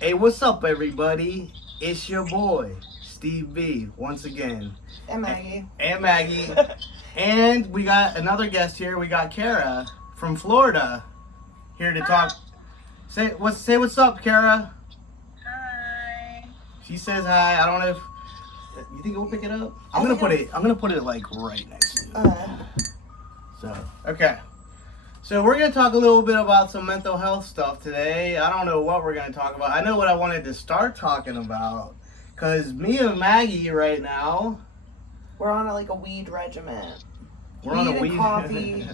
Hey, what's up, everybody? It's your boy, Steve B, once again. And Maggie. And Maggie. And we got another guest here. We got Cara from Florida here to talk. Say what's up, Cara. Hi. She says hi. I don't know if you think we'll pick it up. I'm gonna put it like right next to you. So okay. So we're going to talk a little bit about some mental health stuff today. I don't know what we're going to talk about. I know what I wanted to start talking about. Because me and Maggie right now... We're on a weed regimen. We're on a weed... and coffee.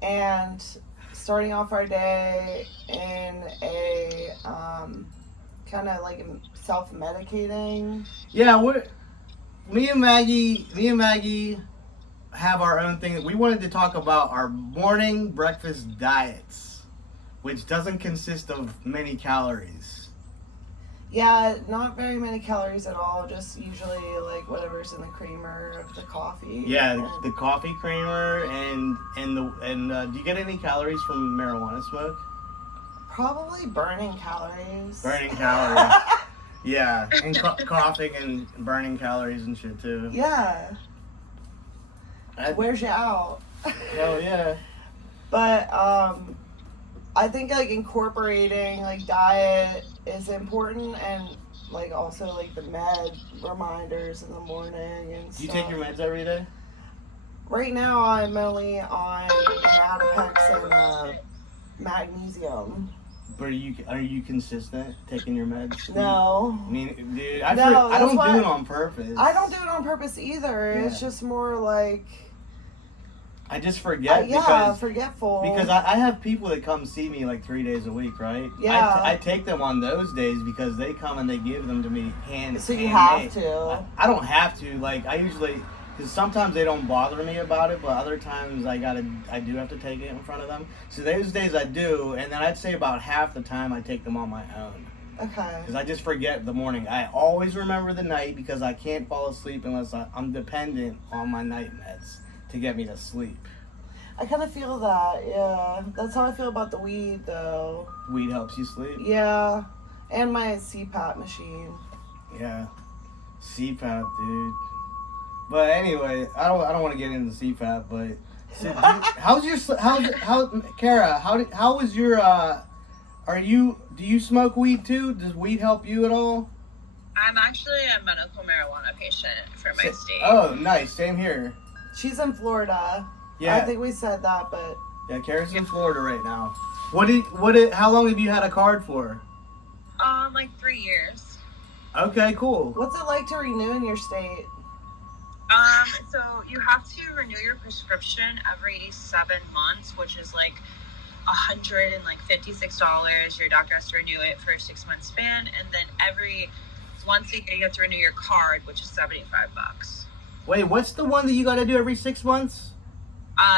And starting off our day in a kind of like self-medicating. Yeah, me and Maggie have our own thing. We wanted to talk about our morning breakfast diets, which doesn't consist of many calories. Yeah, not very many calories at all. Just usually like whatever's in the creamer of the coffee. Yeah, the coffee creamer and do you get any calories from marijuana smoke? Probably burning calories. Burning calories. Yeah, and coughing and burning calories and shit too. Yeah. Wears you out. Oh yeah. But I think like incorporating like diet is important, and like also like the med reminders in the morning and stuff. Do you take your meds every day? Right now I'm only on an Adipex and magnesium. But are you consistent taking your meds? No. I mean, dude, I No, don't that's do it why- on purpose. I don't do it on purpose either. Yeah. It's just more like I just forget forgetful. because I have people that come see me like 3 days a week, right? Yeah. I take them on those days because they come and they give them to me So you have handmade. to. I don't have to. Like I usually, because sometimes they don't bother me about it, but other times I do have to take it in front of them. So those days I do, and then I'd say about half the time I take them on my own. Okay. Because I just forget the morning. I always remember the night because I can't fall asleep unless I'm dependent on my night meds to get me to sleep. I kind of feel that, yeah. That's how I feel about the weed, though. Weed helps you sleep? Yeah. And my CPAP machine. Yeah. CPAP, dude. But anyway, I don't want to get into CPAP, but Cara, how was your do you smoke weed too? Does weed help you at all? I'm actually a medical marijuana patient for my state. Oh, nice. Same here. She's in Florida. Yeah. I think we said that, but... Yeah, Cara's in Florida right now. How long have you had a card for? Like 3 years. Okay, cool. What's it like to renew in your state? So you have to renew your prescription every 7 months, which is like $156. Your doctor has to renew it for a 6-month span, and then once a year you have to renew your card, which is $75. Wait, what's the one that you got to do every 6 months?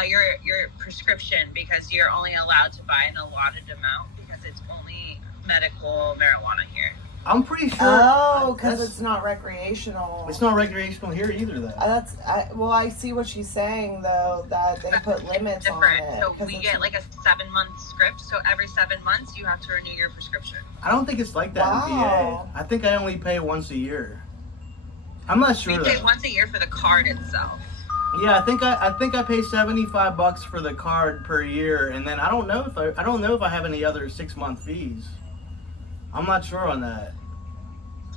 Your prescription, because you're only allowed to buy an allotted amount because it's only medical marijuana here. I'm pretty sure. Oh, because it's not recreational. It's not recreational here either, though. I see what she's saying, though, that they put limits on it. So we get like a 7-month script, so every 7 months you have to renew your prescription. I don't think it's like that in PA. I think I only pay once a year. I'm not sure. We pay once a year for the card itself. Yeah, I think I pay $75 for the card per year, and then I don't know if I have any other 6-month fees. I'm not sure on that.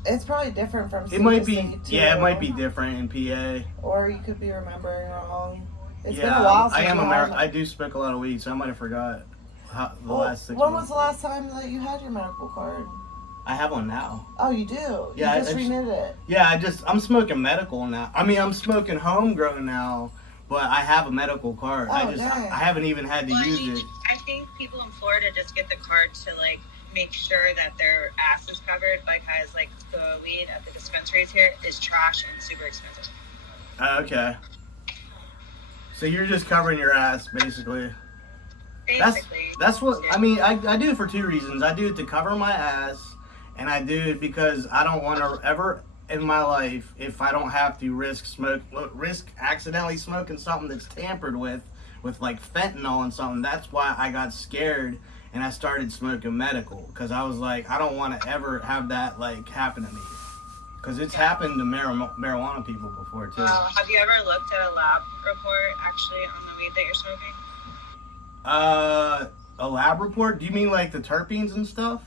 It's probably different from state It might to be, state, too. yeah, it might be different in PA. Or you could be remembering wrong. It's Yeah, been a while since I do smoke a lot of weed, so I might have forgot the last 6 months. When was the last time that you had your medical card? I have one now. Oh, you do? Yeah, You just renewed it. Yeah, I'm smoking medical now. I mean, I'm smoking homegrown now, but I have a medical card. Oh, I haven't even had to use it. I think people in Florida just get the card to like make sure that their ass is covered, because like the weed at the dispensaries here is trash and super expensive. Okay. So you're just covering your ass, basically. Basically. That's what I mean. I do it for 2 reasons. I do it to cover my ass, and I do it because I don't want to ever in my life, if I don't have to risk accidentally smoking something that's tampered with like fentanyl and something. That's why I got scared and I started smoking medical because I was like, I don't want to ever have that like happen to me. Because it's happened to marijuana people before too. Have you ever looked at a lab report actually on the weed that you're smoking? A lab report? Do you mean like the terpenes and stuff?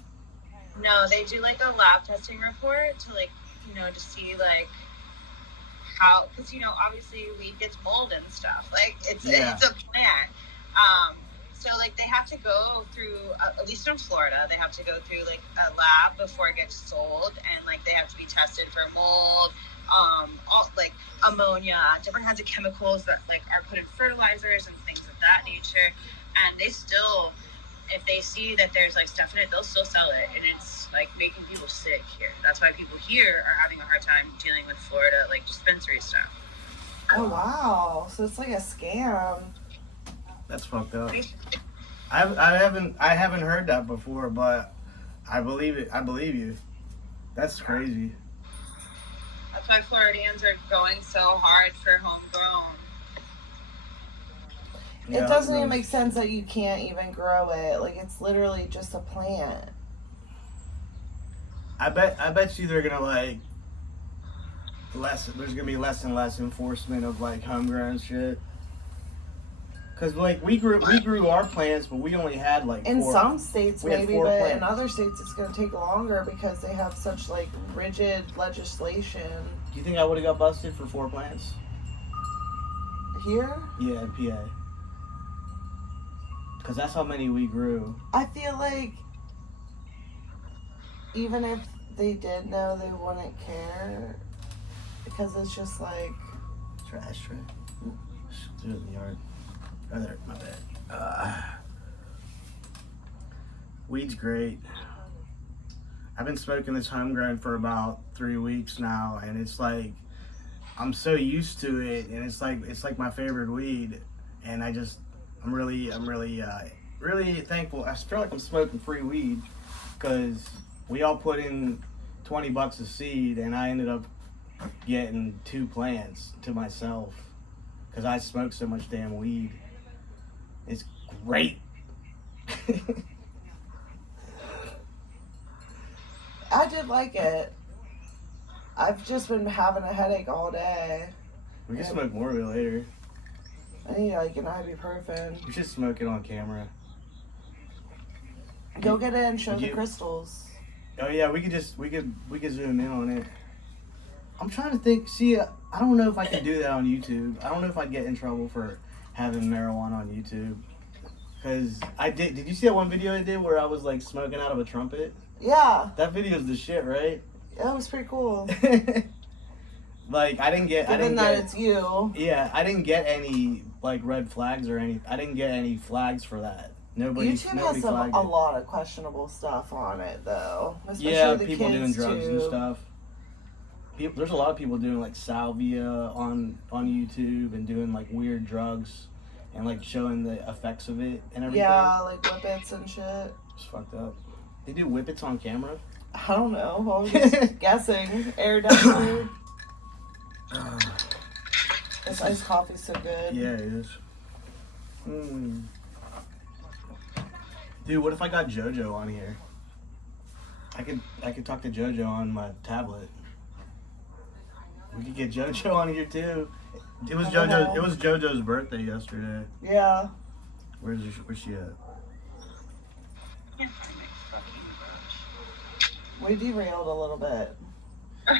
No, they do like a lab testing report to like, to see like how, because obviously weed gets mold and stuff. Like it's a plant. So like they have to go through, at least in Florida, they have to go through like a lab before it gets sold, and like they have to be tested for mold, all like ammonia, different kinds of chemicals that like are put in fertilizers and things of that nature. And they still, if they see that there's like stuff in it, they'll still sell it, and it's like making people sick here. That's why people here are having a hard time dealing with Florida like dispensary stuff. Oh wow! So it's like a scam. That's fucked up. I haven't heard that before, but I believe it. I believe you. That's crazy. That's why Floridians are going so hard for homegrown. It doesn't even make sense that you can't even grow it. Like it's literally just a plant. I bet you they're gonna like there's gonna be less and less enforcement of like homegrown shit. Cause like we grew our plants, but we only had like in some states maybe, but plants. in other states it's gonna take longer because they have such like rigid legislation. Do you think I would have got busted for 4 plants? Here? Yeah, in PA. Cause that's how many we grew. I feel like even if they did know, they wouldn't care because it's just like trash. Do it in the yard. Oh, there, my bad. Weed's great. I've been smoking this homegrown for about 3 weeks now, and it's like I'm so used to it, and it's like my favorite weed, and I'm really thankful. I feel like I'm smoking free weed because we all put in $20 a seed, and I ended up getting 2 plants to myself because I smoke so much damn weed. It's great. I did like it. I've just been having a headache all day. We can smoke more of it later. I need like an ibuprofen. We should smoke it on camera. Go get it and show the crystals. Oh yeah, we could zoom in on it. I'm trying to think. See, I don't know if I could do that on YouTube. I don't know if I'd get in trouble for having marijuana on YouTube. Cause I did. Did you see that one video I did where I was like smoking out of a trumpet? Yeah. That video's the shit, right? That was pretty cool. Like I didn't get. It's you. Yeah, I didn't get any like red flags or any. I didn't get any flags for that. Nobody has a lot of questionable stuff on it, though. Especially the people doing drugs and stuff. There's a lot of people doing like salvia on YouTube and doing like weird drugs and like showing the effects of it and everything. Yeah, like whippets and shit. It's fucked up. They do whippets on camera? I don't know. I was just guessing. Air duster. This iced coffee's so good. Yeah, it is. Dude, what if I got JoJo on here? I could talk to JoJo on my tablet. We could get JoJo on here too. It was JoJo's birthday yesterday. Yeah. Where's she at? We derailed a little bit.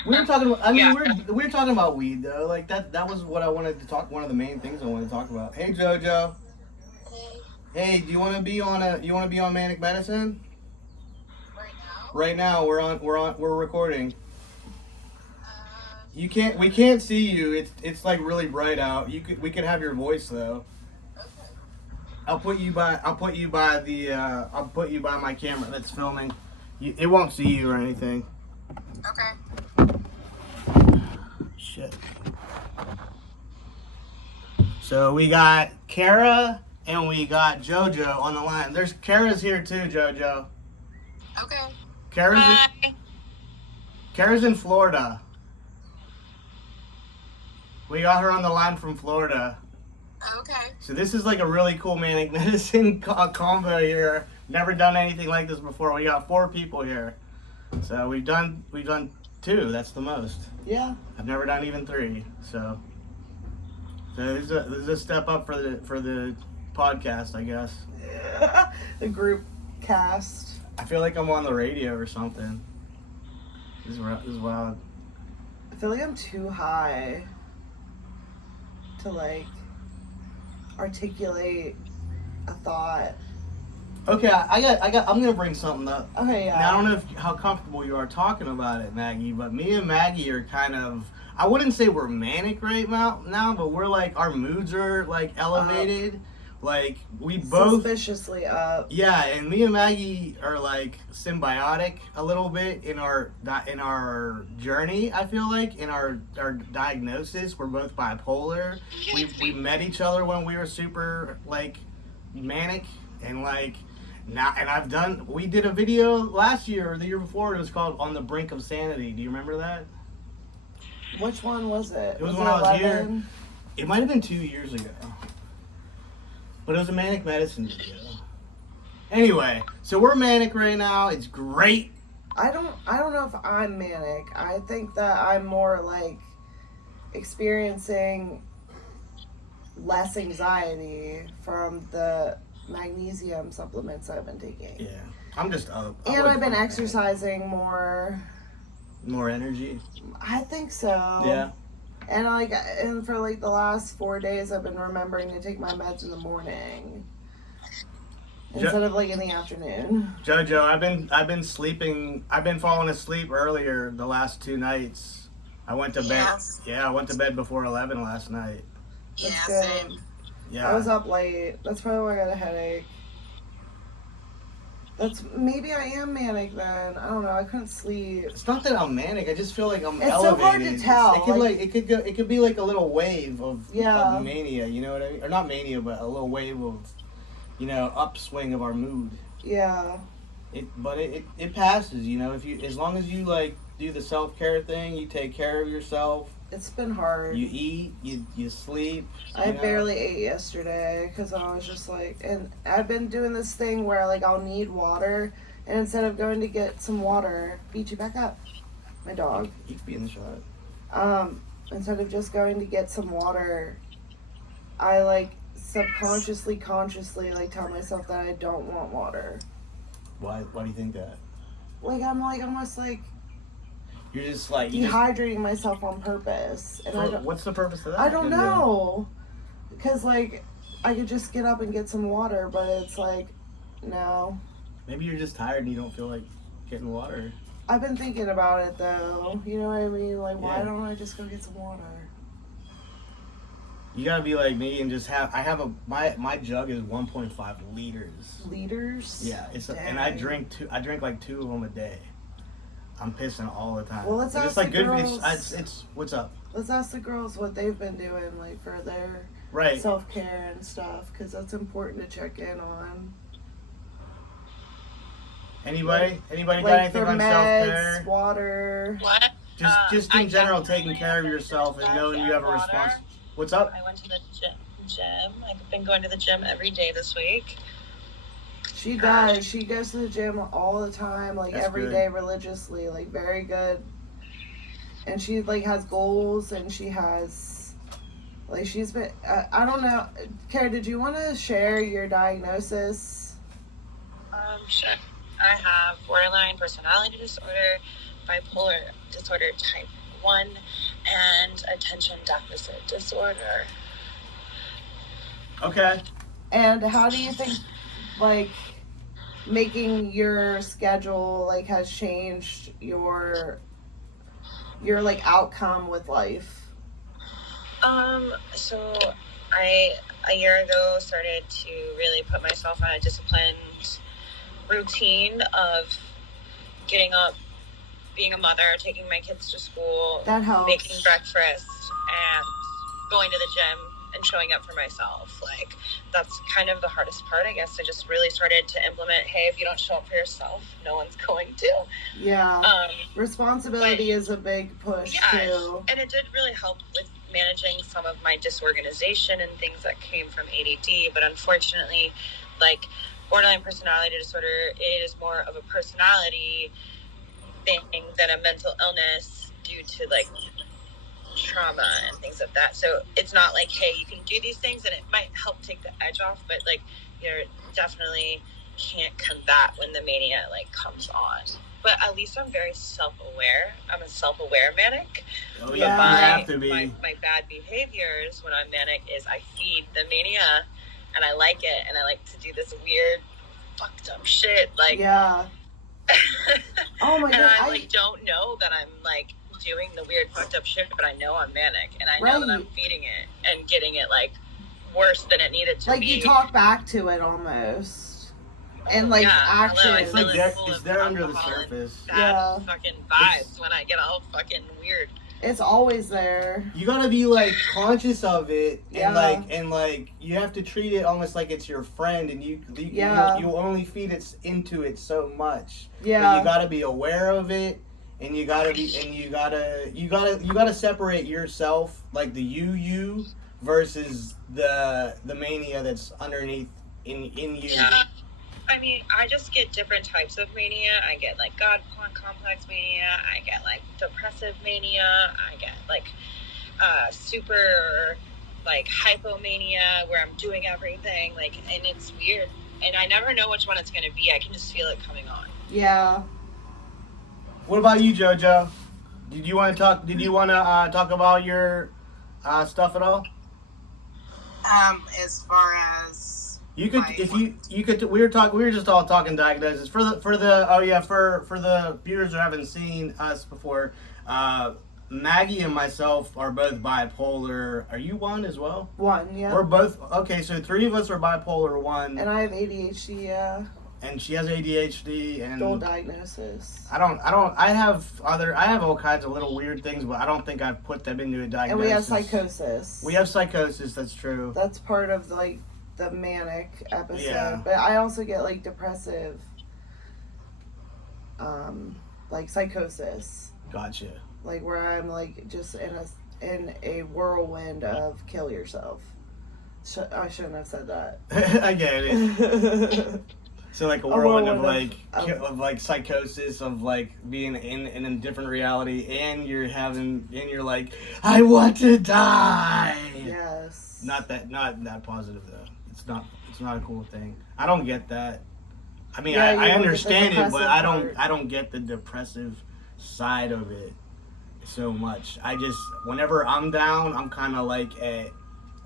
We were talking about. I mean, we were talking about weed though. Like that was what I wanted to talk. One of the main things I wanted to talk about. Hey JoJo. Hey, do you want to be on Manic Medicine? Right now, we're recording. We can't see you. It's like really bright out. We could have your voice though. Okay. I'll put you by my camera that's filming. It won't see you or anything. Okay. Shit. So we got Cara and we got JoJo on the line. Cara's here too, JoJo. Okay. Cara's in Florida. We got her on the line from Florida. Okay. So this is like a really cool Manic Medicine combo here. never done anything like this before. We got 4 people here, so we've done 2. That's the most. Yeah. I've never done even 3. So this is a step up for the podcast, I guess. The group cast. I feel like I'm on the radio or something. This is wild. I feel like I'm too high to like articulate a thought. Okay, I'm gonna bring something up. Okay, yeah. Now, I don't know how comfortable you are talking about it, Maggie, but me and Maggie are kind of, I wouldn't say we're manic right now, but we're like, our moods are like elevated. Like, we both... Suspiciously up. Yeah, and me and Maggie are like symbiotic a little bit in our journey, I feel like, in our diagnosis. We're both bipolar. We met each other when we were super, like, manic, and like, now, and we did a video last year or the year before. It was called On the Brink of Sanity. Do you remember that? Which one was it? It was when I was here. It might have been 2 years ago. But it was a manic medicine video. Anyway, so we're manic right now. It's great. I don't know if I'm manic. I think that I'm more like experiencing less anxiety from the magnesium supplements I've been taking. Yeah. I'm just up. And I've been exercising more. More energy? I think so. Yeah. And for like the last 4 days, I've been remembering to take my meds in the morning instead of like in the afternoon. JoJo, I've been sleeping. I've been falling asleep earlier the last 2 nights. I went to bed. Yes. Yeah, I went to bed before 11 last night. That's Yeah, good. same. Yeah. I was up late. That's probably why I got a headache. Maybe I am manic then. I don't know. I couldn't sleep. It's not that I'm manic. I just feel like I'm It's elevated. so hard to tell. It could be like a little wave of Yeah. mania. You know what I mean? Or not mania, but a little wave of, upswing of our mood. Yeah. It passes. As long as you like do the self-care thing, you take care of yourself. It's been hard. You eat, you sleep. I barely ate yesterday because I was just like, and I've been doing this thing where like I'll need water, and instead of going to get some water, beat you back up, my dog. You could be in the shot. Instead of just going to get some water, I like consciously like tell myself that I don't want water. Why do you think that? Like I'm like almost like You're just like dehydrating myself on purpose, and what's the purpose of that? I don't know, because like I could just get up and get some water, but it's like no. Maybe you're just tired and you don't feel like getting water. I've been thinking about it though. You know what I mean? Like, why Yeah. don't I just go get some water? You gotta be like me and just my jug is 1.5 liters. Liters? Yeah, and I drink like 2 of them a day. I'm pissing all the time. Well, let's And ask it's like the good. girls. It's what's up? Let's ask the girls what they've been doing, like for their Right. self-care and stuff, because that's important to check in on. Anybody got Like anything for on meds, self-care? water. What? Just in I general, definitely taking care of yourself and knowing you have a water. response. What's up? I went to the gym. I've been going to the gym every day this week. She does. She goes to the gym all the time, like That's every good. day religiously, like very good. And she like has goals, and she has, like she's been. I don't know, Cara. Did you want to share your diagnosis? Sure. I have borderline personality disorder, bipolar disorder type 1, and attention deficit disorder. Okay. And how do you think, like, making your schedule like has changed your like outcome with life? So I a year ago started to really put myself on a disciplined routine of getting up, being a mother, taking my kids to school, That helps. making breakfast, and going to the gym and showing up for myself. Like, that's kind of the hardest part, I guess. I just really started to implement, hey, if you don't show up for yourself, no one's going to. Yeah. Responsibility is a big push too. And it did really help with managing some of my disorganization and things that came from ADD. But unfortunately, like, borderline personality disorder, it is more of a personality thing than a mental illness due to like trauma and things like that. So it's not like, hey, you can do these things and it might help take the edge off, but like you're definitely can't combat when the mania like comes on. But at least I'm very self-aware. I'm a self-aware manic. Oh yeah, you have to be. My bad behaviors when I'm manic is I feed the mania, and I like it, and I like to do this weird, fucked up shit. Like, yeah. Oh my god. And I like don't know that I'm like doing the weird fucked up shit, but I know I'm manic, and I know that I'm feeding it and getting it like worse than it needed to be. Like you talk back to it almost. And like action. It's like it's there under the surface. Bad fucking vibes when I get all fucking weird. It's always there. You gotta be like conscious of it, and like you have to treat it almost like it's your friend, and you only feed it into it so much. Yeah. But you gotta be aware of it, and you gotta separate yourself, like the you versus the mania that's underneath in you. Yeah. I mean, I just get different types of mania. I get like God complex mania. I get like depressive mania. I get like super like hypomania where I'm doing everything like, and it's weird. And I never know which one it's gonna be. I can just feel it coming on. Yeah. What about you, JoJo? Did you want to talk about your stuff at all? As far as you could, we were just all talking diagnosis for the viewers who haven't seen us before. Maggie and myself are both bipolar. Are you one as well? One, yeah. We're both okay. So 3 of us are bipolar 1. And I have ADHD, yeah. And she has ADHD and dual diagnosis. I have all kinds of little weird things, but I don't think I've put them into a diagnosis. And we have psychosis. We have psychosis, that's true. That's part of like the manic episode. Yeah. But I also get like depressive like psychosis. Gotcha. Like where I'm like just in a whirlwind of kill yourself. I shouldn't have said that. I get it. So like a whirlwind of like psychosis of like being in a different reality, and you're like, I want to die. Yes. Not that positive though. It's not a cool thing. I don't get that. I mean, I understand it, but I don't get the depressive side of it so much. I just, whenever I'm down, I'm kind of like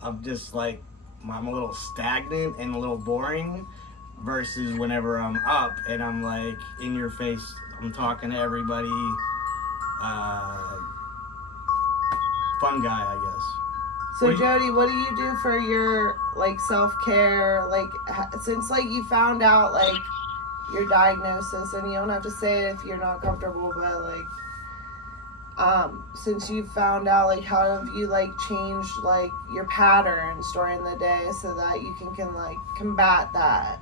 I'm just like, I'm a little stagnant and a little boring. Versus whenever I'm up and I'm like in your face, I'm talking to everybody. Fun guy, I guess. So Jody, what do you do for your like self-care? Like since like you found out like your diagnosis, and you don't have to say it if you're not comfortable, but like since you found out, like how have you like changed like your patterns during the day so that you can like combat that?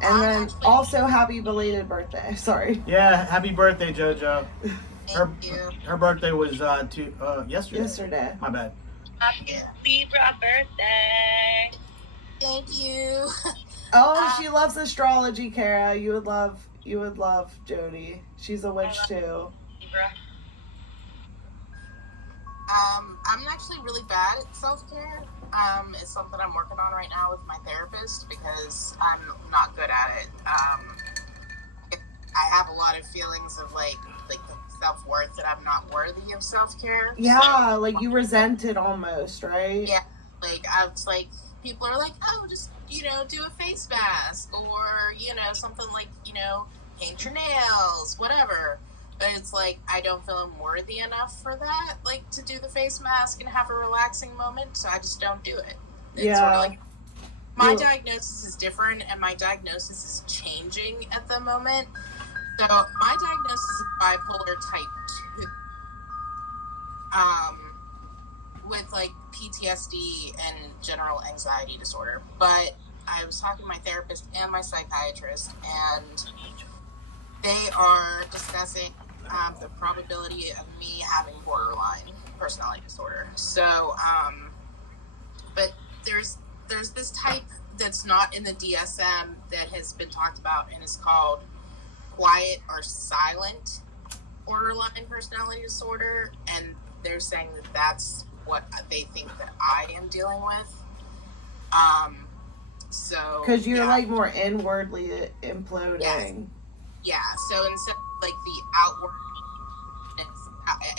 And then also happy belated birthday. Sorry. Yeah, happy birthday, JoJo. Thank you. Her birthday was yesterday. Yesterday. My bad. Happy Libra birthday. Thank you. Oh, she loves astrology, Cara. You would love Jody. She's a witch too. Libra. I'm actually really bad at self-care. It's something I'm working on right now with my therapist because I'm not good at it. I have a lot of feelings of like self-worth that I'm not worthy of self-care. Yeah, so, like you resent it almost, right? Yeah, like I was like, people are like, oh, just do a face mask or something like paint your nails, whatever. But it's like, I don't feel I'm worthy enough for that, like, to do the face mask and have a relaxing moment, so I just don't do it. It's sort of like, my diagnosis is different, and my diagnosis is changing at the moment. So, my diagnosis is bipolar type 2, with, like, PTSD and general anxiety disorder. But I was talking to my therapist and my psychiatrist, and they are discussing the probability of me having borderline personality disorder. So, but there's this type that's not in the DSM that has been talked about and is called quiet or silent borderline personality disorder, and they're saying that that's what they think that I am dealing with. So because you're like more inwardly imploding. Yeah. So instead of like the outward,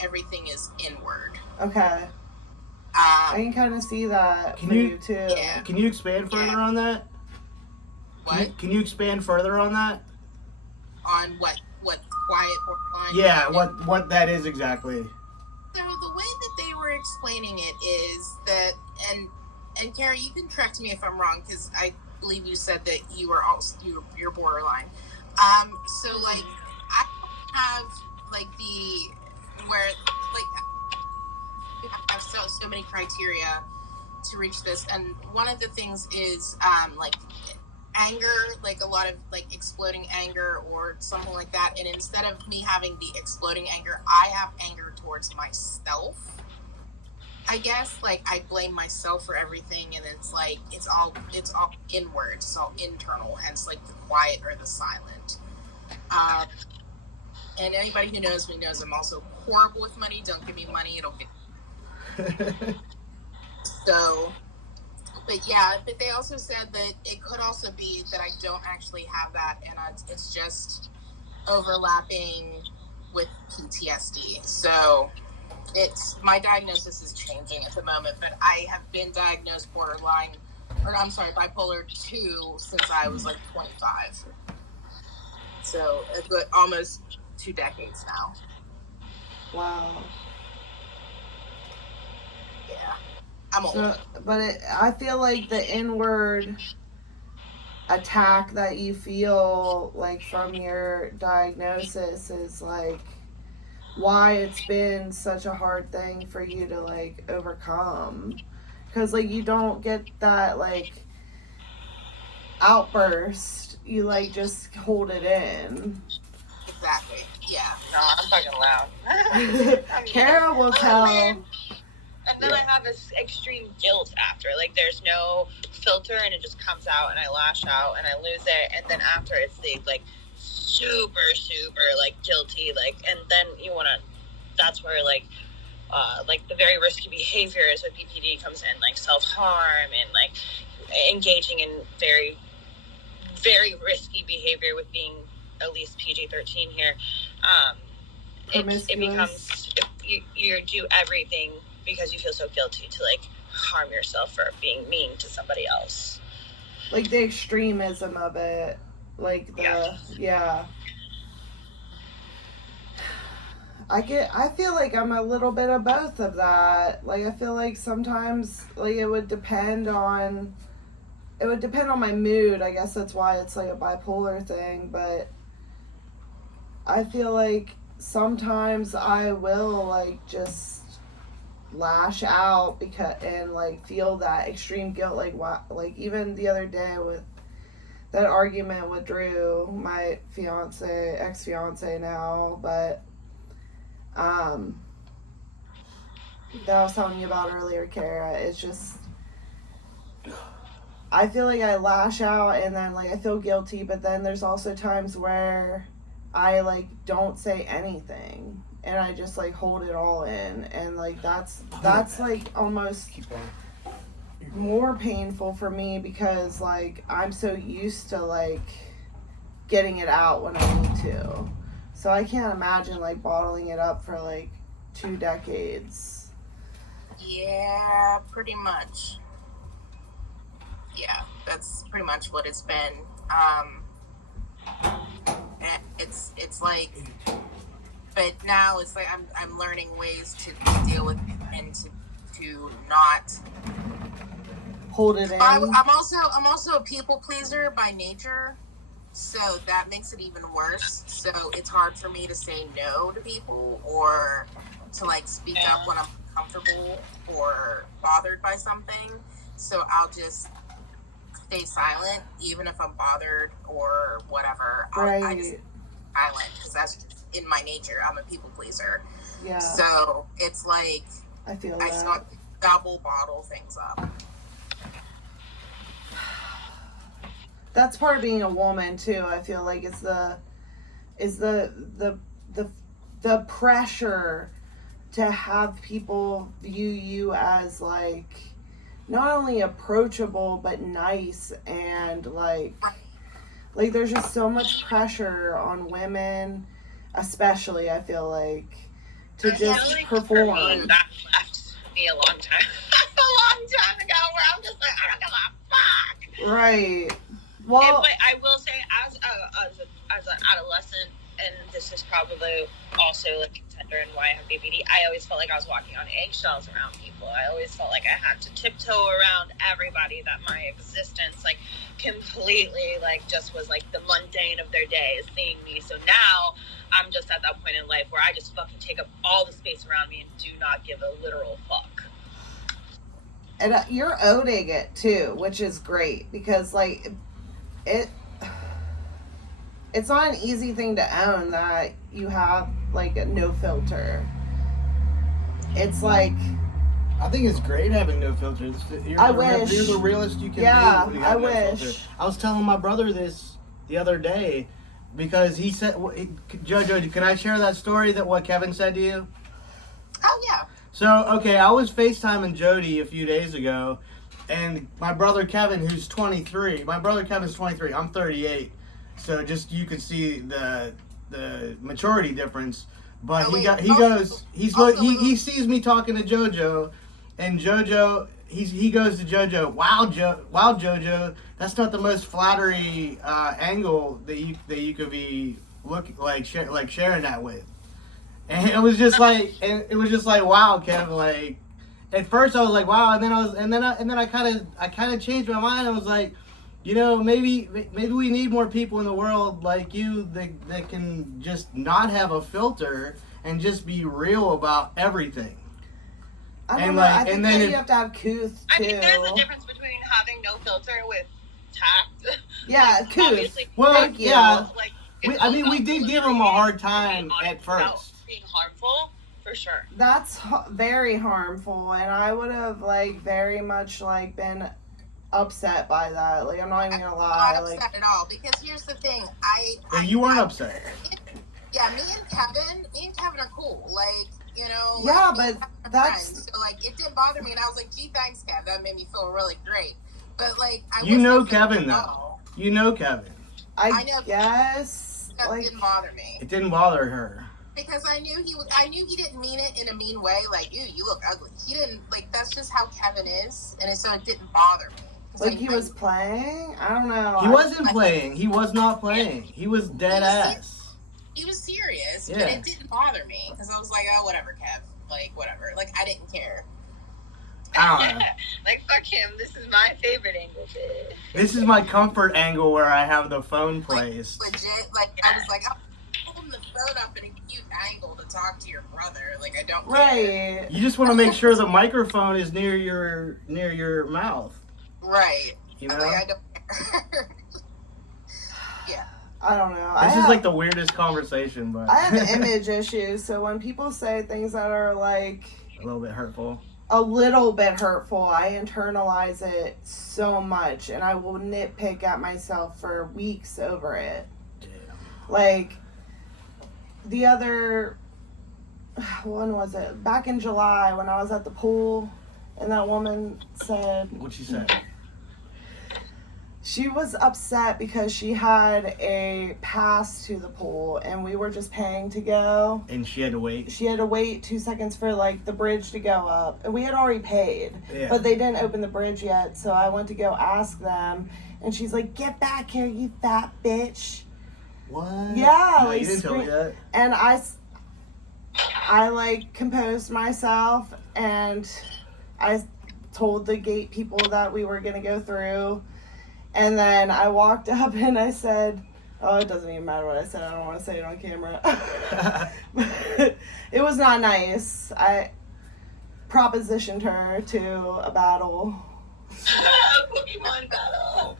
everything is inward. Okay. I can kind of see that for you too. Yeah. Can you expand further on that? What? Can you expand further on that? On what quiet borderline? Yeah, what that is exactly. So the way that they were explaining it is that, and Cara, you can correct me if I'm wrong, because I believe you said that you were also you're borderline. So like I don't have like where you have so many criteria to reach this, and one of the things is like anger, like a lot of like exploding anger or something like that. And instead of me having the exploding anger, I have anger towards myself. I guess like I blame myself for everything, and it's like it's all inward, it's all internal, hence like the quiet or the silent. And anybody who knows me knows I'm also horrible with money. Don't give me money, it'll get so. But yeah, but they also said that it could also be that I don't actually have that, and it's just overlapping with PTSD. So my diagnosis is changing at the moment, but I have been diagnosed bipolar 2 since I was like 25. So it's almost 2 decades now. Wow. Yeah. I'm old. So, but I feel like the inward attack that you feel like from your diagnosis is like why it's been such a hard thing for you to like overcome, because like you don't get that like outburst, you like just hold it in. Exactly. Yeah. No, I'm fucking loud. Cara will tell. And then I have this extreme guilt after. Like, there's no filter, and it just comes out, and I lash out, and I lose it. And then after, it's the, like, super, like, guilty. Like, and then you want to, that's where, like, the very risky behavior is what BPD comes in. Like, self-harm and, like, engaging in very, very risky behavior with being at least PG-13 here. It becomes, you do everything because you feel so guilty to like harm yourself for being mean to somebody else. Like the extremism of it. Like yeah. I feel like I'm a little bit of both of that. Like I feel like sometimes like it would depend on my mood. I guess that's why it's like a bipolar thing, but I feel like sometimes I will like just lash out and like feel that extreme guilt, like even the other day with that argument with Drew, my ex-fiance now, but that I was telling you about earlier, Cara. It's just I feel like I lash out and then like I feel guilty, but then there's also times where I like don't say anything and I just like hold it all in, and like that's like almost more painful for me because like I'm so used to like getting it out when I need to. So I can't imagine like bottling it up for like 2 decades. Yeah, pretty much. Yeah, that's pretty much what it's been. It's like, but now it's like I'm learning ways to deal with it and to not hold it in. I'm also a people pleaser by nature, so that makes it even worse. So it's hard for me to say no to people or to like speak up when I'm uncomfortable or bothered by something. So I'll just stay silent even if I'm bothered or whatever. Right. I just silent because that's just in my nature. I'm a people pleaser. Yeah. So it's like I feel I that. start double bottle things up. that's part of being a woman too. I feel like it's the pressure to have people view you as like not only approachable but nice, and like there's just so much pressure on women, especially I feel like, to just perform. For me, that left me a long time ago, where I'm just like, I don't give a fuck. Right. Well, but I will say, as an adolescent, and this is probably also like a contender in why I have BBD, I always felt like I was walking on eggshells around people. I always felt like I had to tiptoe around everybody, that my existence like completely like just was like the mundane of their day is seeing me. So now I'm just at that point in life where I just fucking take up all the space around me and do not give a literal fuck. And you're owning it too, which is great, because like it's not an easy thing to own that you have like a no filter. It's like, I think it's great having no filters. I wish. You're the realest you can Yeah, be when you have I no wish. filter. I was telling my brother this the other day because he said, JoJo, can I share that story that what Kevin said to you? Oh, yeah. So, okay, I was FaceTiming Jody a few days ago, and my brother Kevin, who's 23, Kevin's 23, I'm 38, so just you could see the maturity difference. But he sees me talking to JoJo, and JoJo, he goes to JoJo, wow JoJo, that's not the most flattery angle that you could be sharing that with. And it was just like, wow, Kevin. Like, at first I was like, wow, and then I kind of changed my mind. I was like, you know, maybe we need more people in the world like you that can just not have a filter and just be real about everything. I don't know. I think that you have to have couth too. I mean, there's a difference between having no filter with tact. Yeah, couth. Well, thank you. yeah. Like, We did give him a hard time at first. Being harmful, for sure. That's very harmful, and I would have like very much like been upset by that. Like, I'm not even gonna lie. I'm not upset at all, because here's the thing. You weren't upset. Yeah, me and Kevin are cool. Like, you know. Yeah, like, but that's friends. So like, it didn't bother me, and I was like, gee, thanks, Kev. That made me feel really great. But like, You know Kevin though. You know Kevin. I know, guess that like, didn't bother me. It didn't bother her. Because I knew he didn't mean it in a mean way, like, ew, you look ugly. He didn't, like, that's just how Kevin is, and so it didn't bother me. Like, he was playing? I don't know. He wasn't playing. He was not playing. He was dead ass. He was serious, Yeah. but it didn't bother me, because I was like, oh, whatever, Kev. Like, whatever. Like, I didn't care. I don't know. Like, fuck him. This is my favorite angle. This is my comfort angle where I have the phone placed. Like, legit, like, I was like, I'm holding the phone up in a cute angle to talk to your brother. Like, I don't care. Right. You just want to make sure the microphone is near your mouth. Right. You know? Like, I don't care. Yeah. I don't know. This is like the weirdest conversation, but I have image issues, so when people say things that are like a little bit hurtful. A little bit hurtful, I internalize it so much, and I will nitpick at myself for weeks over it. Damn. Like, the other, when was it? Back in July when I was at the pool, and that woman said... What'd she say? She was upset because she had a pass to the pool, and we were just paying to go. And she had to wait? She had to wait 2 seconds for, like, the bridge to go up. And we had already paid, Yeah. but they didn't open the bridge yet, so I went to go ask them. And she's like, get back here, you fat bitch. What? Yeah. No, like, you didn't tell me that. And I, like, composed myself, and I told the gate people that we were going to go through. And then I walked up and I said, oh, it doesn't even matter what I said. I don't want to say it on camera. It was not nice. I propositioned her to a battle. Pokemon battle.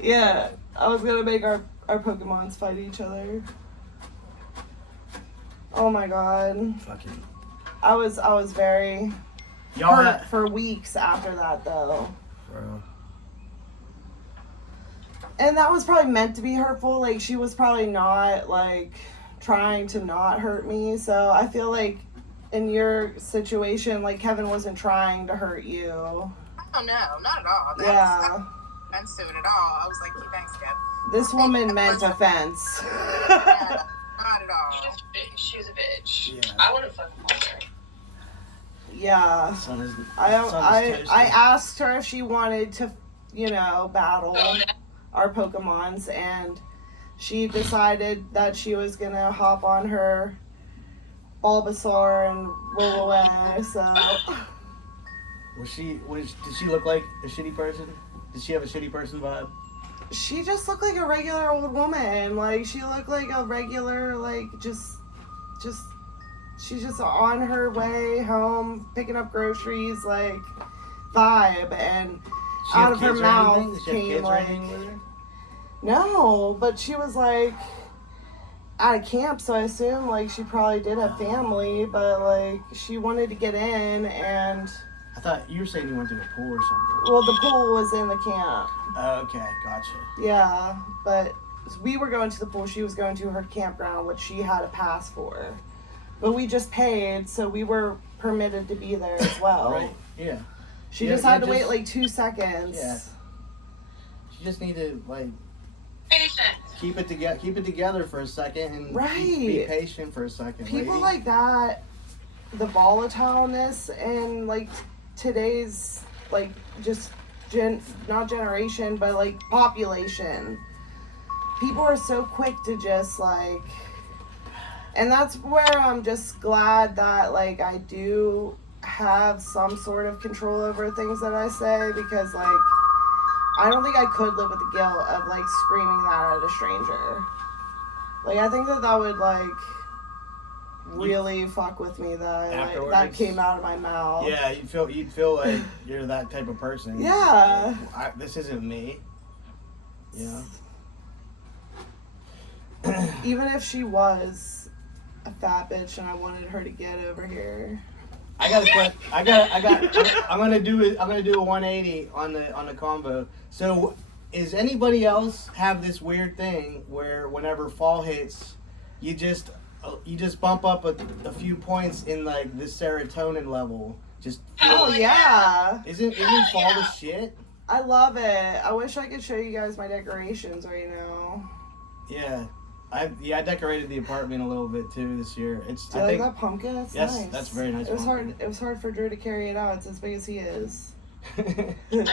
Yeah, I was going to make our Pokemons fight each other. Oh my god. Fucking. I was very Y'all hurt for weeks after that, though. Bro. And that was probably meant to be hurtful. Like, she was probably not, like, trying to not hurt me. So I feel like in your situation, like, Kevin wasn't trying to hurt you. Oh, no, not at all. Yeah. Offense to it at all. I was like, thanks, Kev. This woman meant offense. Yeah, not at all. She was a bitch. Yeah. I would have fucking loved her. Yeah. I asked her if she wanted to, you know, battle our Pokemons, and she decided that she was gonna hop on her Bulbasaur and roll away. So did she look like a shitty person? Did she have a shitty person vibe? she just looked like a regular old woman. Like, she looked like a regular, like, just she's just on her way home, picking up groceries, like, vibe, and out of her mouth came, like, no, but she was, like, at a camp, so I assume, like, she probably did have family, but, like, she wanted to get in, and... I thought you were saying you went to the pool or something. Well, the pool was in the camp. Oh, okay, gotcha. Yeah, but we were going to the pool. She was going to her campground, which she had a pass for. But we just paid, so we were permitted to be there as well. Right, yeah. She just had to wait like 2 seconds. Yeah. She just needed, like... Patience. Keep it together for a second and Right. be patient for a second. People lady. like that, the volatileness and, like, today's, like, just not generation, but, like, population. People are so quick to just, like, and that's where I'm just glad that, like, I do have some sort of control over things that I say, because, like, I don't think I could live with the guilt of, like, screaming that at a stranger. Like, I think that would, like, really fuck with me that, like, that came out of my mouth. Yeah, you'd feel like you're that type of person. Yeah. Like, this isn't me. You know? Even if she was a fat bitch and I wanted her to get over here. I'm gonna do a 180 on the combo. So, is anybody else have this weird thing where whenever fall hits, you just bump up a few points in, like, the serotonin level? Just Oh yeah. Isn't fall the shit? I love it. I wish I could show you guys my decorations right now. Yeah. I decorated the apartment a little bit too this year. Do you like that pumpkin? It's yes, nice. That's very nice. It was hard for Drew to carry it out. It's as big as he is. Alright, well,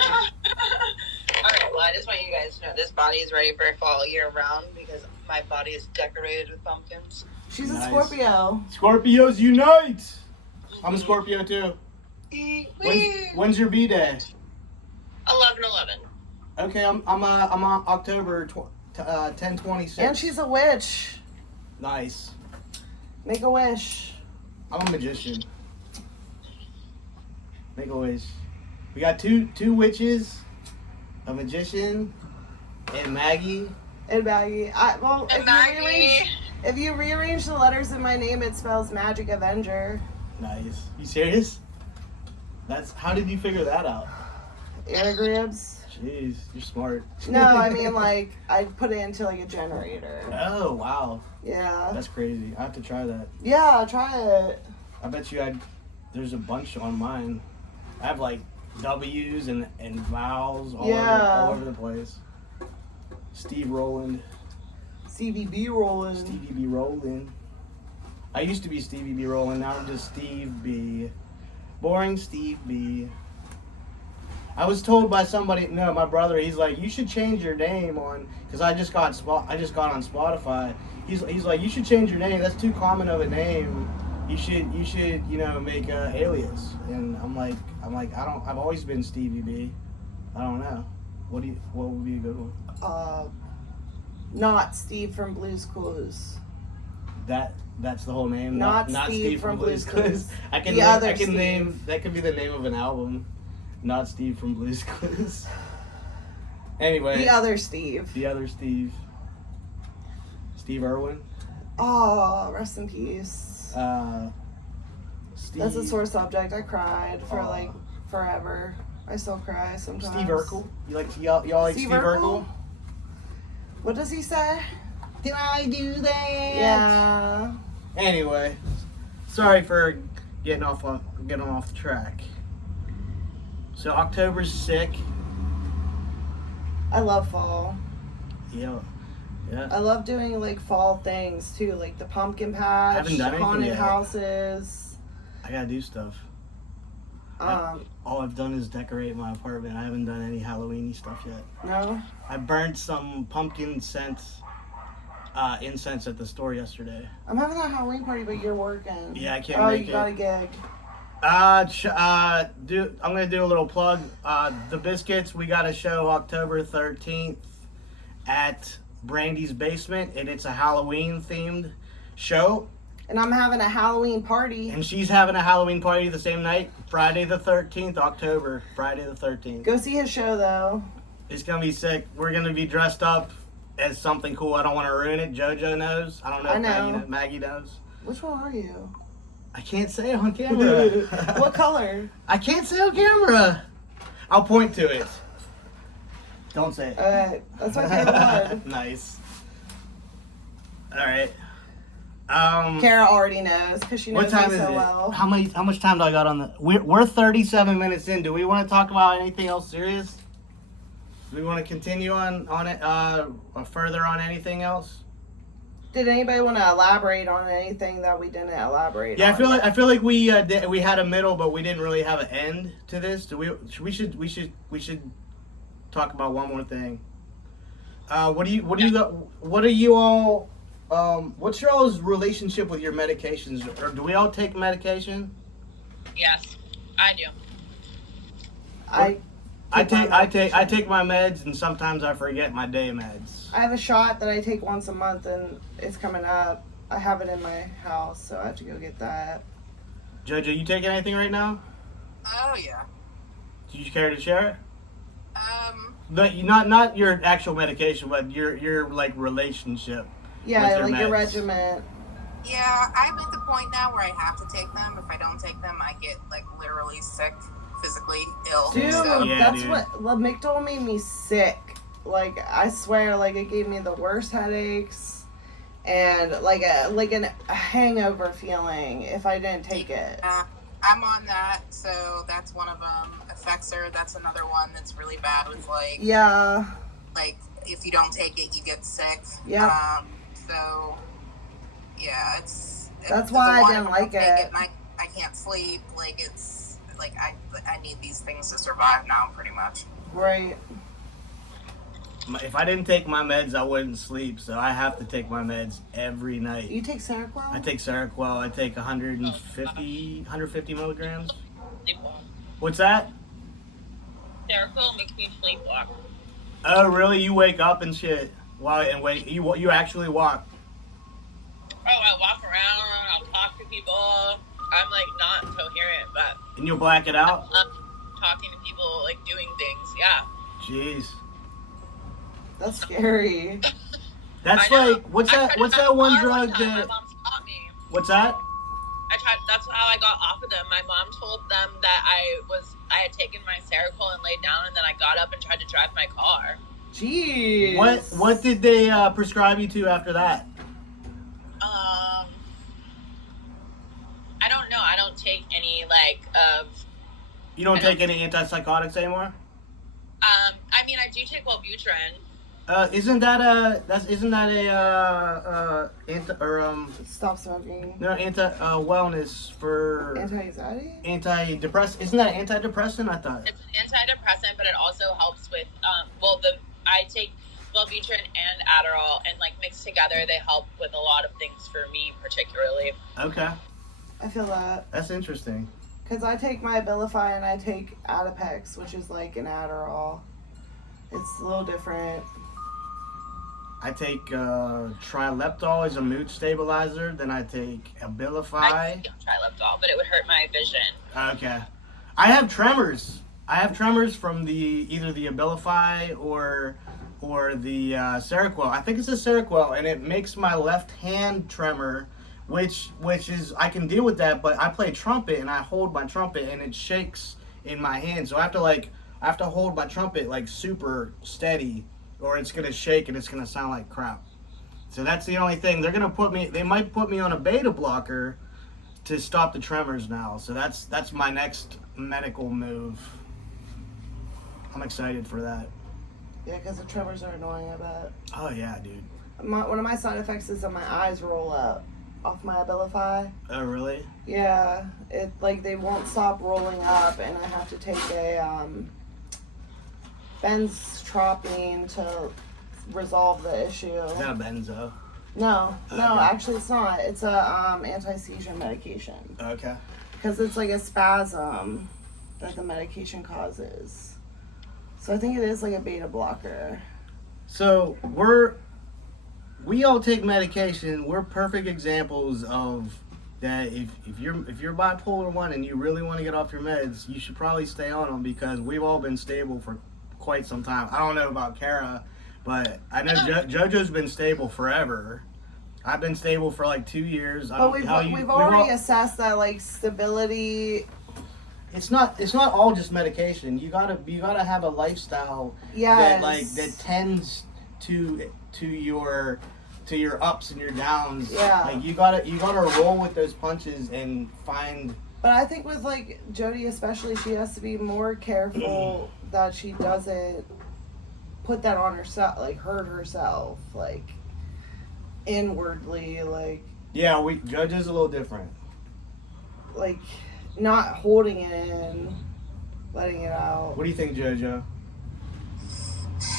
I just want you guys to know this body is ready for fall year round because my body is decorated with pumpkins. She's Nice. a Scorpio. Scorpios unite! I'm a Scorpio too. Whee! When's your B-day? 11/11. Okay, I'm on October 10/26. And she's a witch. Nice. Make a wish. I'm a magician. Make a wish. We got two witches, a magician, and Maggie. And Maggie. And Maggie. If you rearrange the letters in my name, it spells Magic Avenger. Nice. You serious? How did you figure that out? Anagrams. Jeez, you're smart. No, I mean, like, I put it into, like, a generator. Oh, wow. Yeah. That's crazy. I have to try that. Yeah, try it. I bet you there's a bunch on mine. I have, like, W's and vowels all over the place. Steve Rowland. Stevie B. Rollin'. Stevie B. Rowland. I used to be Stevie B. Rowland. Now I'm just Steve B. Boring Steve B. I was told by somebody, no, my brother, he's like, you should change your name because I just got on Spotify. He's like, you should change your name. That's too common of a name. You should, make a alias. And I'm like, I've always been Stevie B. I don't know. What would be a good one? Not Steve from Blue's Clues. That's the whole name. Not Steve from Blue's Clues. I can name that could be the name of an album. Not Steve from Blue's Clues. Anyway. The other Steve. The other Steve. Steve Irwin. Oh, rest in peace. Steve. That's a sore subject. I cried for like forever. I still cry sometimes. Steve Urkel. You like y'all like Steve Urkel? What does he say? Did I do that? Yeah. Anyway, sorry for getting off the track. So October's sick. I love fall. Yeah. I love doing like fall things too, like the pumpkin patch, haven't done anything haunted yet. houses. I gotta do stuff. All I've done is decorate my apartment. I haven't done any Halloween-y stuff yet. No? I burnt some pumpkin incense at the store yesterday. I'm having a Halloween party, but you're working. Yeah, I can't Oh, make you it. got a gig. I'm gonna do a little plug. The Biscuits, we got a show October 13th at Brandy's Basement, and it's a Halloween themed show. And I'm having a Halloween party. And she's having a Halloween party the same night, Friday the 13th, October, Friday the 13th. Go see his show though. It's gonna be sick. We're gonna be dressed up as something cool. I don't want to ruin it. JoJo knows. I don't know if Maggie knows. Which one are you? I can't say it on camera. What color? I can't say on camera. I'll point to it. Don't say it. Alright, that's my favorite one. Nice. Alright. Cara already knows because she knows What time me is so it? well. How much time do I got on the? We're 37 minutes in. Do we want to talk about anything else serious? Do we want to continue on it? Further on anything else? Did anybody want to elaborate on anything that we didn't elaborate Yeah, on? I feel like we had a middle, but we didn't really have an end to this. We should talk about one more thing. What's your all's relationship with your medications? Or do we all take medication? Yes, I do. I take my meds, and sometimes I forget my day meds. I have a shot that I take once a month, and it's coming up. I have it in my house, so I have to go get that. JoJo, you taking anything right now? Oh yeah. Do you care to share it? Um, Not your actual medication, but your like relationship. Yeah, with like your meds. regiment. yeah, I'm at the point now where I have to take them. If I don't take them, I get like literally sick, physically ill. Dude, So, Yeah, that's dude. what Lamictal made me sick. Like, I swear, like, it gave me the worst headaches and like a hangover feeling if I didn't take it. I'm on that, so that's one of them. Effexor, that's another one that's really bad with like Yeah. like if you don't take it, you get sick. Yeah. So yeah, That's the why I one didn't where like take it. and I can't sleep. Like it's like I need these things to survive now, pretty much. Right. If I didn't take my meds, I wouldn't sleep. So I have to take my meds every night. You take Seroquel? I take Seroquel. I take 150 milligrams. Sleepwalk. What's that? Seroquel makes me sleepwalk. Oh, really? You wake up and shit. You actually walk. Oh, I walk around, I'll talk to people. I'm like not coherent, but And you'll black it out? talking to people, like doing things, yeah. Jeez. That's scary. That's I know. like, what's I that tried to have one a car drug time. that, My mom stopped me. what's that? That's how I got off of them. My mom told them that I had taken my Seroquel and laid down, and then I got up and tried to drive my car. Jeez. What did they prescribe you to after that? I don't know. I don't take any You don't take any antipsychotics anymore? I mean, I do take Wellbutrin. Isn't that a Stop smoking. wellness for Anti-anxiety? antidepressant? Isn't that an antidepressant? I thought. It's an antidepressant, but it also helps with I take Wellbutrin and Adderall, and like mixed together, they help with a lot of things for me, particularly. Okay, I feel that. that's interesting. Because I take my Abilify and I take Adipex, which is like an Adderall. It's a little different. I take Trileptal as a mood stabilizer. Then I take I Abilify. take Trileptal, but it would hurt my vision. Okay. I have tremors. From either the Abilify or the Seroquel. I think it's a Seroquel, and it makes my left hand tremor, which is I can deal with that. But I play trumpet and I hold my trumpet and it shakes in my hand, so I have to hold my trumpet like super steady or it's gonna shake and it's gonna sound like crap. So that's the only thing. They might put me on a beta blocker to stop the tremors now. So that's my next medical move. I'm excited for that. Yeah, because the tremors are annoying, I bet. Oh yeah, dude. One of my side effects is that my eyes roll up off my Abilify. Oh really? Yeah, it like they won't stop rolling up, and I have to take a benztropine to resolve the issue. Is that a benzo? No, Okay. actually it's not. It's a anti-seizure medication Okay. because it's like a spasm that the medication causes. So I think it is like a beta blocker. So we all take medication. We're perfect examples of that. If you're bipolar 1 and you really want to get off your meds, you should probably stay on them because we've all been stable for quite some time. I don't know about Cara, but I know JoJo's been stable forever. I've been stable for like 2 years. But we've already assessed that like stability. It's not all just medication. You gotta have a lifestyle Yes. that tends to your ups and your downs. Yeah. Like you gotta roll with those punches and find. But I think with like Jody especially, she has to be more careful that she doesn't put that on herself, like hurt herself, like inwardly, like Yeah, JoJo's a little different. like not holding it in, letting it out. What do you think, JoJo?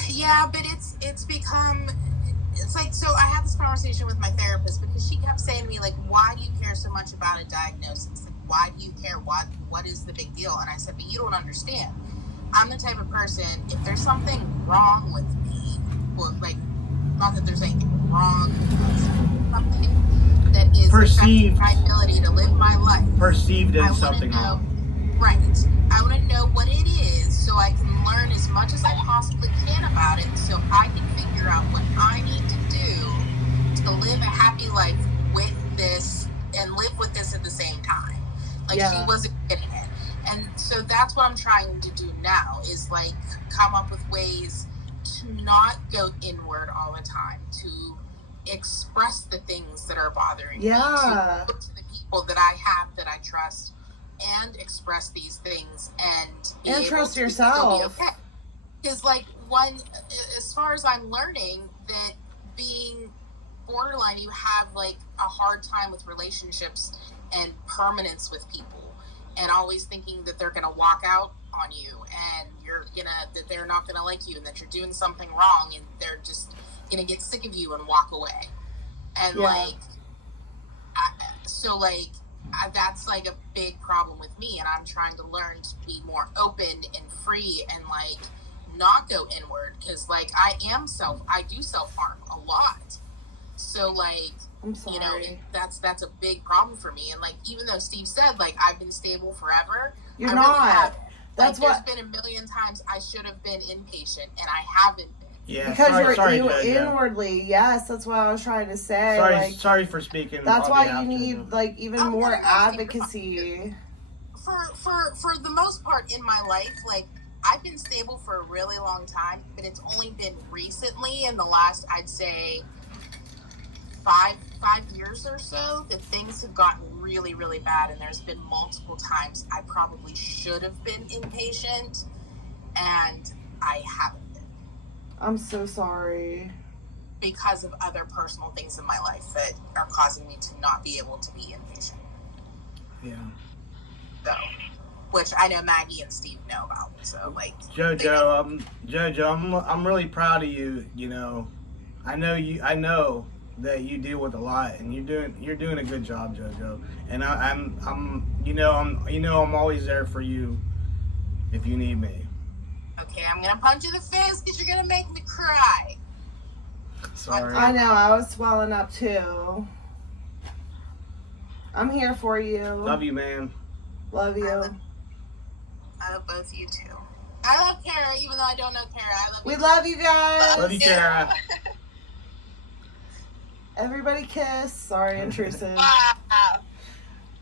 Yeah, but it's become, it's like, so I had this conversation with my therapist because she kept saying to me, like, why do you care so much about a diagnosis? Like, why do you care? What is the big deal? And I said, but you don't understand. I'm the type of person, if there's something wrong with me, or like, not that there's anything wrong, something that is Perceived. affecting my ability to live my life. Perceived I as wanna something know, wrong. right. I want to know what it is so I can learn as much as I possibly can about it so I can figure out what I need to do to live a happy life with this and live with this at the same time. Like, Yeah. she wasn't getting it. And so that's what I'm trying to do now is like come up with ways to not go inward all the time, to express the things that are bothering me, Yeah. to go to the people that I have that I trust and express these things and be And able trust to yourself. still be okay. Because like as far as I'm learning that being borderline, you have like a hard time with relationships and permanence with people and always thinking that they're gonna walk out on you and that they're not gonna like you and that you're doing something wrong and they're just gonna get sick of you and walk away. And Yeah. that's like a big problem with me, and I'm trying to learn to be more open and free and like not go inward because like I do self-harm a lot. So like, I'm sorry. you know, that's a big problem for me. And like, even though Steve said like I've been stable forever, You're I not. really haven't. That's like, what. there's been a million times I should have been inpatient and I haven't been. Yeah. Because sorry, you're JoJo. inwardly, yes, that's what I was trying to say. Sorry for speaking. That's on why behalf you of need JoJo. like even I'm more never gonna speak advocacy. For the most part in my life, like I've been stable for a really long time, but it's only been recently in the last, I'd say, five years or so that things have gotten really, really bad, and there's been multiple times I probably should have been inpatient, and I haven't been I'm so sorry. because of other personal things in my life that are causing me to not be able to be inpatient. Yeah. So, which I know Maggie and Steve know about. So like JoJo, I'm really proud of you. You know, I know that you deal with a lot, and you're doing a good job, JoJo. And I'm always there for you if you need me. Okay, I'm gonna punch you in the face because you're gonna make me cry. Sorry. I know, I was swelling up too. I'm here for you. Love you, man. Love you. I love both you too. I love Cara, even though I don't know Cara. I love you. We love you guys. Love you, Cara. Everybody kiss. Sorry, intrusive. Wow.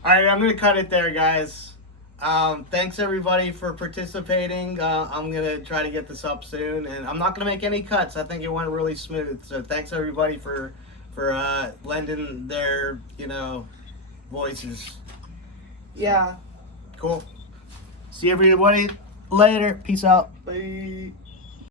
All right, I'm gonna cut it there, guys. Thanks everybody for participating. I'm gonna try to get this up soon, and I'm not gonna make any cuts. I think it went really smooth. So thanks everybody for lending their voices. Yeah. Cool. See everybody later. Peace out. Bye.